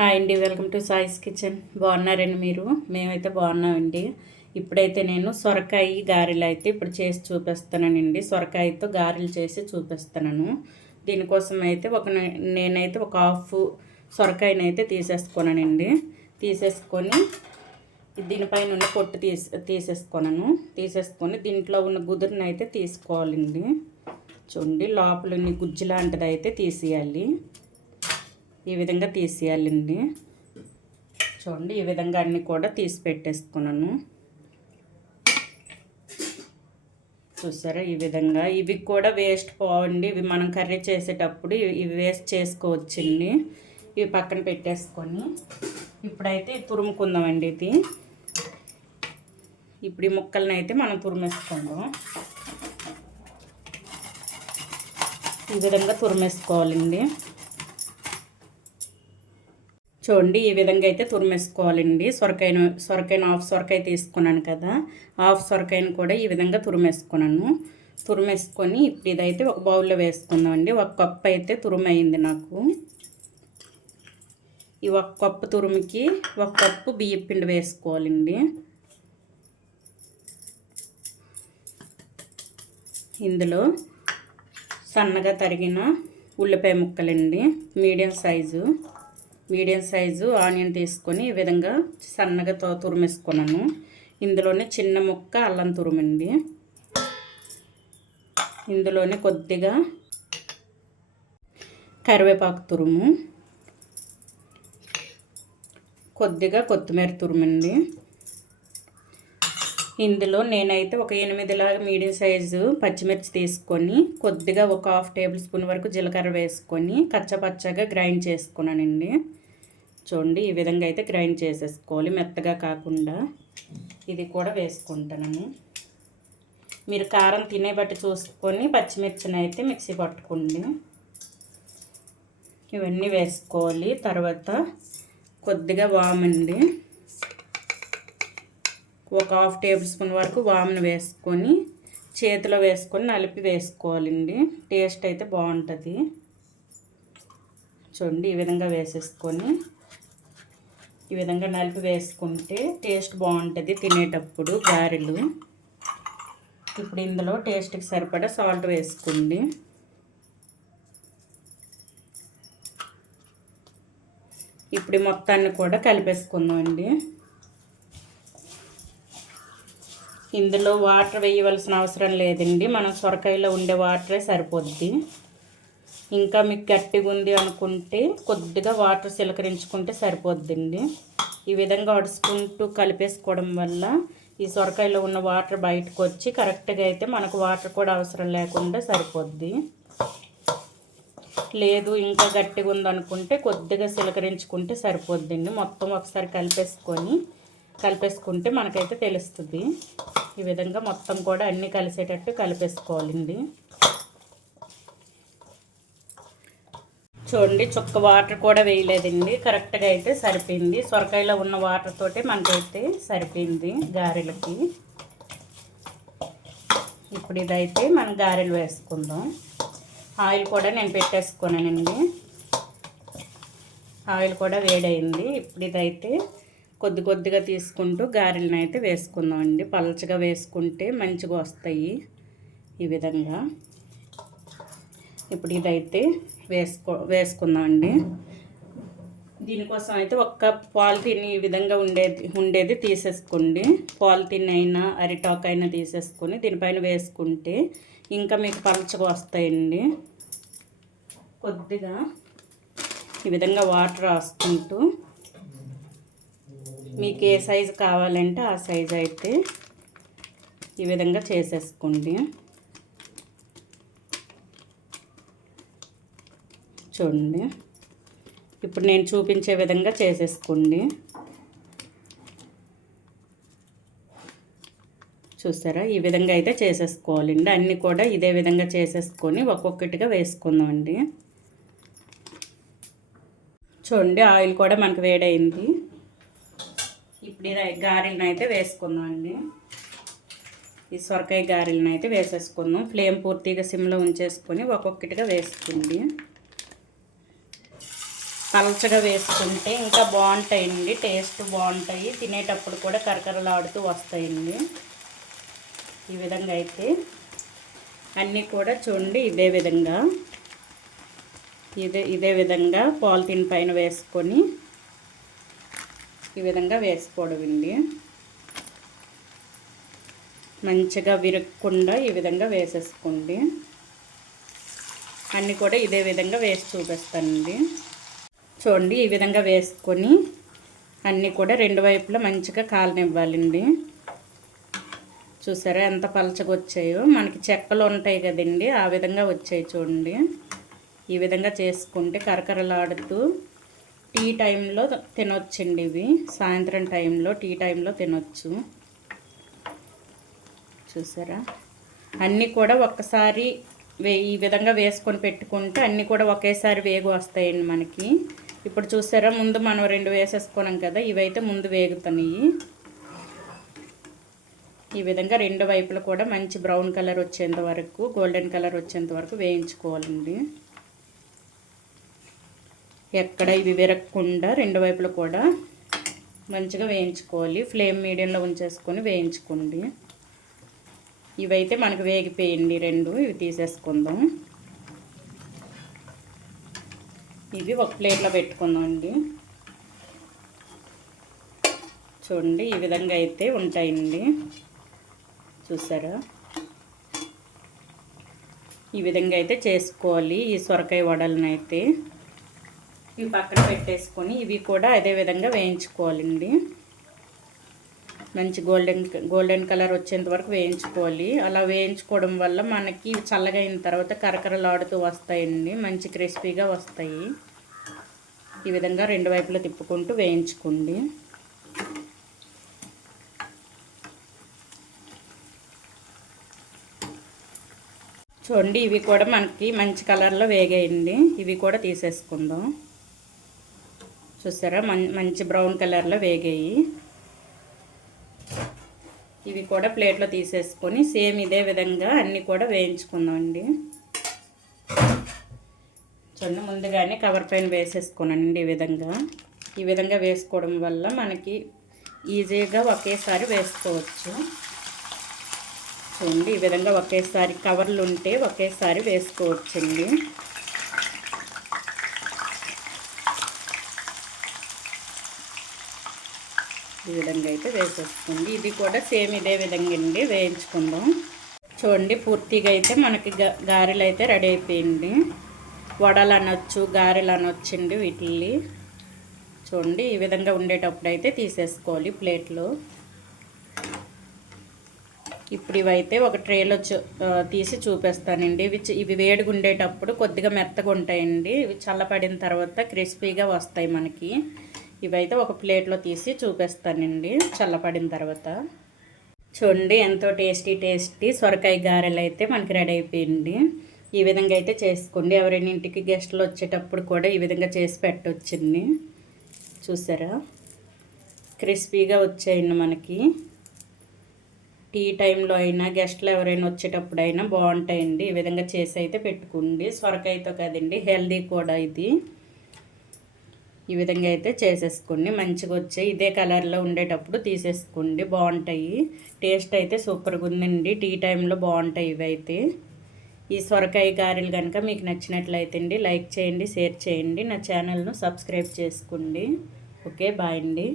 Hi అండి welcome to సాయిస్ kitchen. బాగున్నారండి మీరు? మేమైతే బాగున్నామండి. ఇప్పుడైతే నేను సొరకాయ గారెలు అయితే ఇప్పుడు చేసి చూపిస్తానండి. సొరకాయతో గారెలు చేసి చూపిస్తున్నాను దీనికోసం అయితే ఒక నేనైతే ఒక హాఫ్ సొరకాయని అయితే తీసేసుకున్నానండి. తీసేసుకొని దీనిపైన ఉన్న పొట్టు తీసి తీసేసుకున్నాను. తీసేసుకొని దీంట్లో ఉన్న గుదురుని అయితే తీసుకోవాలండి. చూడండి లోపల ఉన్న గుజ్జు లాంటిది అయితే తీసేయాలి. ఈ విధంగా తీసేయాలండి. చూడండి ఈ విధంగా అన్నీ కూడా తీసి పెట్టేసుకున్నాను. చూసారా ఈ విధంగా. ఇవి కూడా వేస్ట్ పోవండి. ఇవి మనం కర్రీ చేసేటప్పుడు ఇవి వేస్ట్ చేసుకోవచ్చండి. ఇవి పక్కన పెట్టేసుకొని ఇప్పుడైతే తురుముకుందామండి ఇది. ఇప్పుడు ఈ ముక్కలను అయితే మనం తురిమేసుకుందాం. ఈ విధంగా తురిమేసుకోవాలండి. చూడండి ఈ విధంగా అయితే తురిమేసుకోవాలండి. సొరకాయను సొరకాయను హాఫ్ సొరకాయ తీసుకున్నాను కదా హాఫ్ సొరకాయను కూడా ఈ విధంగా తురిమేసుకున్నాను. తురిమేసుకొని ఇప్పుడు ఇదైతే ఒక బౌల్లో వేసుకుందామండి. ఒక కప్పు అయితే తురుమైంది నాకు. ఈ ఒక కప్పు తురుముకి ఒక కప్పు బియ్యం పిండి వేసుకోవాలండి. ఇందులో సన్నగా తరిగిన ఉల్లిపాయ ముక్కలండి medium size. Medium size onion తీసుకొని ఈ విధంగా సన్నగా తో తురిమేసుకున్నాను. ఇందులోనే చిన్న ముక్క అల్లం తురుమండి. ఇందులోనే కొద్దిగా కరివేపాకు తురుము కొద్దిగా కొత్తిమీర తురుమండి. ఇందులో నేనైతే ఒక ఎనిమిదిలాగా మీడియం సైజు పచ్చిమిర్చి తీసుకొని కొద్దిగా ఒక హాఫ్ టేబుల్ స్పూన్ వరకు జీలకర్ర వేసుకొని కచ్చపచ్చగా గ్రైండ్ చేసుకున్నానండి. చూడండి ఈ విధంగా అయితే గ్రైండ్ చేసేసుకోవాలి మెత్తగా కాకుండా. ఇది కూడా వేసుకుంటాను మీరు కారం తినే బట్టి చూసుకొని పచ్చిమిర్చిని అయితే మిక్సీ పట్టుకోండి. ఇవన్నీ వేసుకోవాలి తర్వాత కొద్దిగా వామండి ఒక హాఫ్ టేబుల్ స్పూన్ వరకు వామును వేసుకొని చేతిలో వేసుకొని నలిపి వేసుకోవాలండి. టేస్ట్ అయితే బాగుంటుంది. చూడండి ఈ విధంగా వేసేసుకొని. ఈ విధంగా నలిపి వేసుకుంటే టేస్ట్ బాగుంటుంది తినేటప్పుడు గారెలు. ఇప్పుడు ఇందులో టేస్ట్కి సరిపడా సాల్ట్ వేసుకోండి. ఇప్పుడు మొత్తాన్ని కూడా కలిపేసుకుందామండి. ఇందులో వాటర్ వేయవలసిన అవసరం లేదండి. మనం సొరకాయలో ఉండే వాటరే సరిపోద్ది. ఇంకా మీకు గట్టిగా ఉంది అనుకుంటే కొద్దిగా వాటర్ సిలకరించుకుంటే సరిపోద్దండి. ఈ విధంగా అడుచుకుంటూ కలిపేసుకోవడం వల్ల ఈ సొరకాయలో ఉన్న వాటర్ బయటకు వచ్చి కరెక్ట్గా అయితే మనకు వాటర్ కూడా అవసరం లేకుండా సరిపోద్ది. లేదు ఇంకా గట్టిగా ఉందనుకుంటే కొద్దిగా సిలకరించుకుంటే సరిపోద్దండి. మొత్తం ఒకసారి కలిపేసుకొని కలిపేసుకుంటే మనకైతే తెలుస్తుంది. ఈ విధంగా మొత్తం కూడా అన్నీ కలిసేటట్టు కలిపేసుకోవాలండి. చూడండి చుక్క వాటర్ కూడా వేయలేదండి. కరెక్ట్గా అయితే సరిపోయింది. సొరకాయలో ఉన్న వాటర్ తోటే మనకైతే సరిపోయింది గారెలకి. ఇప్పుడు ఇదైతే మనం గారెలు వేసుకుందాం. ఆయిల్ కూడా నేను పెట్టేసుకున్నానండి. ఆయిల్ కూడా వేడైంది. ఇప్పుడు ఇదైతే కొద్ది కొద్దిగా తీసుకుంటూ గారెలను అయితే వేసుకుందాం అండి పలచగా వేసుకుంటే మంచిగా వస్తాయి ఈ విధంగా. ఇప్పుడు ఇదైతే వేసుకో వేసుకుందామండి. దీనికోసం అయితే ఒక్క పాలిథిన్ ఈ విధంగా ఉండేది ఉండేది తీసేసుకోండి. పాలిథిన్ అయినా అరిటాక్ అయినా తీసేసుకొని దీనిపైన వేసుకుంటే ఇంకా మీకు పలచగా వస్తాయండి. కొద్దిగా ఈ విధంగా వాటర్ రాసుకుంటూ మీకు ఏ సైజు కావాలంటే ఆ సైజు అయితే ఈ విధంగా చేసేసుకోండి. చూడండి. ఇప్పుడు నేను చూపించే విధంగా చేసేసుకోండి. చూసారా? ఈ విధంగా అయితే చేసేసుకోవాలండి. అన్నీ కూడా ఇదే విధంగా చేసేసుకొని ఒక్కొక్కటిగా వేసుకుందామండి. చూడండి ఆయిల్ కూడా మనకు వేడైంది. ఇప్పుడు ఇది గారెలను అయితే వేసుకుందామండి. ఈ సొరకాయ గారెలను అయితే వేసేసుకుందాం. ఫ్లేమ్ పూర్తిగా సిమ్లో ఉంచేసుకొని ఒక్కొక్కటిగా వేసుకోండి. పలచగా వేసుకుంటే ఇంకా బాగుంటాయండి. టేస్ట్ బాగుంటాయి. తినేటప్పుడు కూడా కరకరలాడుతూ వస్తాయండి. ఈ విధంగా అయితే అన్నీ కూడా చూడండి ఇదే విధంగా. ఇదే ఇదే విధంగా పాలిథిన్ పైన వేసుకొని ఈ విధంగా వేసుకోవడం అండి. మంచిగా విరగకుండా ఈ విధంగా వేసేసుకోండి. అన్నీ కూడా ఇదే విధంగా వేసి చూపిస్తానండి. చూడండి ఈ విధంగా వేసుకొని అన్నీ కూడా రెండు వైపులా మంచిగా కాలనివ్వాలండి. చూసారా ఎంత పలచగా వచ్చాయో? మనకి చెక్కలు ఉంటాయి కదండి ఆ విధంగా వచ్చాయి చూడండి. ఈ విధంగా చేసుకుంటే కరకరలాడుతూ టీ టైంలో తినొచ్చండి ఇవి. సాయంత్రం టైంలో టీ టైంలో తినొచ్చు. చూసారా? అన్నీ కూడా ఒక్కసారి వే ఈ విధంగా వేసుకొని పెట్టుకుంటే అన్నీ కూడా ఒకేసారి వేగు వస్తాయండి మనకి. ఇప్పుడు చూసారా ముందు మనం రెండు వేసేసుకున్నాం కదా ఇవైతే ముందు వేగుతున్నాయి. ఈ విధంగా రెండు వైపులు కూడా మంచి బ్రౌన్ కలర్ వచ్చేంత వరకు గోల్డెన్ కలర్ వచ్చేంత వరకు వేయించుకోవాలండి. ఎక్కడ ఇవి విరగకుండా రెండు వైపులు కూడా మంచిగా వేయించుకోవాలి. ఫ్లేమ్ మీడియంలో ఉంచేసుకొని వేయించుకోండి. ఇవైతే మనకు వేగిపోయింది రెండు ఇవి తీసేసుకుందాం. ఇవి ఒక ప్లేట్లో పెట్టుకుందాం అండి చూడండి ఈ విధంగా అయితే ఉంటాయండి. చూసారా? ఈ విధంగా అయితే చేసుకోవాలి ఈ సొరకాయ వడలను అయితే ఇవి పక్కన పెట్టేసుకొని ఇవి కూడా అదే విధంగా వేయించుకోవాలండి. మంచి గోల్డెన్ గోల్డెన్ కలర్ వచ్చేంత వరకు వేయించుకోవాలి. అలా వేయించుకోవడం వల్ల మనకి చల్లగా అయిన తర్వాత కరకరలాడుతూ వస్తాయండి. మంచి క్రిస్పీగా వస్తాయి. ఈ విధంగా రెండు వైపులా తిప్పుకుంటూ వేయించుకోండి. చూడండి ఇవి కూడా మనకి మంచి కలర్లో వేగాయండి. ఇవి కూడా తీసేసుకుందాం. చూసారా? మంచి బ్రౌన్ కలర్లో వేగాయి. ఇవి కూడా ప్లేట్లో తీసేసుకొని సేమ్ ఇదే విధంగా అన్నీ కూడా వేయించుకుందామండి. చూడండి ముందుగానే కవర్ పైన వేసేసుకోనండి ఈ విధంగా. ఈ విధంగా వేసుకోవడం వల్ల మనకి ఈజీగా ఒకేసారి వేసుకోవచ్చు. చూడండి ఈ విధంగా ఒకేసారి కవర్లు ఉంటే ఒకేసారి వేసుకోవచ్చండి. ఈ విధంగా అయితే వేసేసుకోండి. ఇది కూడా సేమ్ ఇదే విధంగా అండి వేయించుకుందాం. చూడండి పూర్తిగా అయితే మనకి గారెలు అయితే రెడీ అయిపోయింది. వడలు అనొచ్చు గారెలు అనొచ్చండి వీటిల్ని చూడండి ఈ విధంగా ఉండేటప్పుడు అయితే తీసేసుకోవాలి ప్లేట్లో. ఇప్పుడు ఇవైతే ఒక ట్రేలో తీసి చూపిస్తానండి. ఇవి ఇవి వేడిగా ఉండేటప్పుడు కొద్దిగా మెత్తగా ఉంటాయండి. ఇవి చల్లపడిన తర్వాత క్రిస్పీగా వస్తాయి మనకి. ఇవైతే ఒక ప్లేట్లో తీసి చూపిస్తానండి. చల్లపడిన తర్వాత. చూడండి ఎంతో టేస్టీ టేస్టీ సొరకాయ గారెలు అయితే మనకి రెడీ అయిపోయింది. ఈ విధంగా అయితే చేసుకోండి. ఎవరైనా ఇంటికి గెస్ట్లు వచ్చేటప్పుడు కూడా ఈ విధంగా చేసి పెట్టొచ్చింది చూసారా? క్రిస్పీగా వచ్చాయండి మనకి. టీ టైంలో అయినా గెస్ట్లు ఎవరైనా వచ్చేటప్పుడు అయినా బాగుంటాయండి. ఈ విధంగా చేసి అయితే పెట్టుకోండి. సొరకాయతో కదండి హెల్దీ కూడా ఇది. ఈ విధంగా అయితే చేసేసుకోండి. మంచిగా వచ్చాయి. ఇదే కలర్లో ఉండేటప్పుడు తీసేసుకోండి. బాగుంటాయి. టేస్ట్ అయితే సూపర్గా ఉందండి. టీ టైంలో బాగుంటాయి ఇవి అయితే. ఈ సొరకాయ గారెలు కనుక మీకు నచ్చినట్లయితే అండి లైక్ చేయండి షేర్ చేయండి. నా ఛానల్ను సబ్స్క్రైబ్ చేసుకోండి. ఓకే బాయ్ అండి.